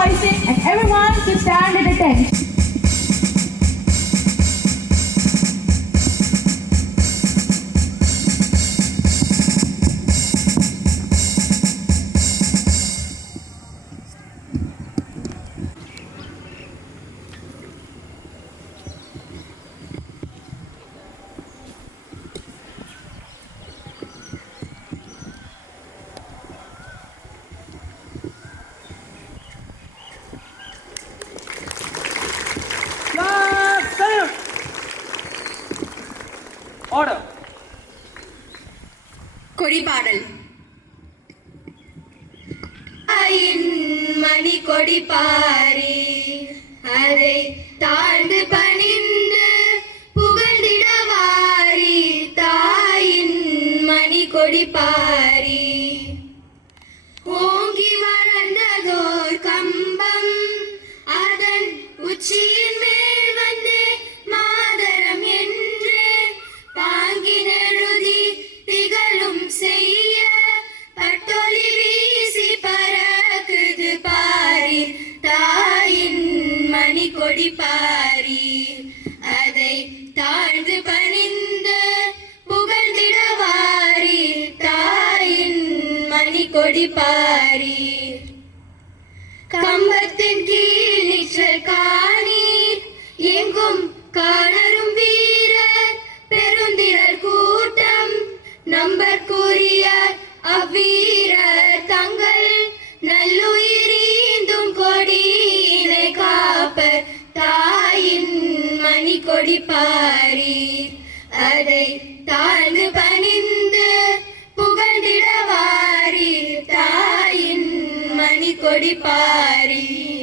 hoisting and everyone to stand at attention. Order. கொடிபாடல். மணி கொடி பாரி அதை தாழ்ந்து பணிந்து புகழ்ந்திடவாரி தாயின் மணி கொடி பாரி ஓங்கி வளர்ந்ததோர் கம்பம் அதன் உச்சியின் மேல் வந்து மாதரம் என்று பாங்கினெழுதி திகழும் செய்ய பட்டொலி வீசி பறக்குது பாரி தாயின் மணி கொடி பாரி அதை தாழ்ந்து பணிந்து புகழ்ந்திடவாரி தாயின் மணி கொடி பாரி கம்பத்தின் கீழ் நிற்றல் காணீர் எங்கும் காணரும் வீரர் பெருந்திரள் கூட்டம் நம்பற்குரிய அவ்வீரர் தங்கள் நல்லுயிரீந்தும் கொடியினை காப்பர் தாயின் மணி கொடி பாரீர் அதை தாழ்ந்து பணிந்து புகழ்ந்திடவாரி தாயின் மணி கொடி பாரீர்